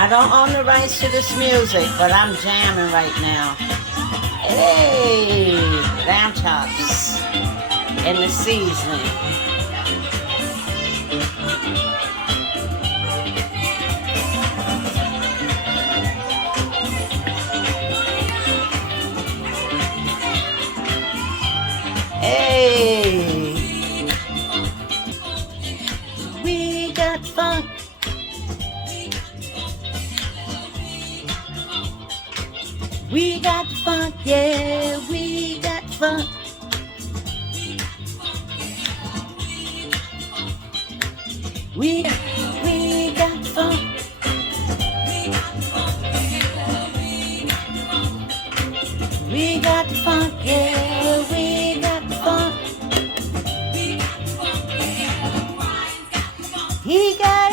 I don't own the rights to this music, but I'm jamming right now. Hey, lamb chops and the seasoning. Hey, we got funk. We got funk, yeah, we got funk. We got funk. We got funk, yeah, we got funk. He got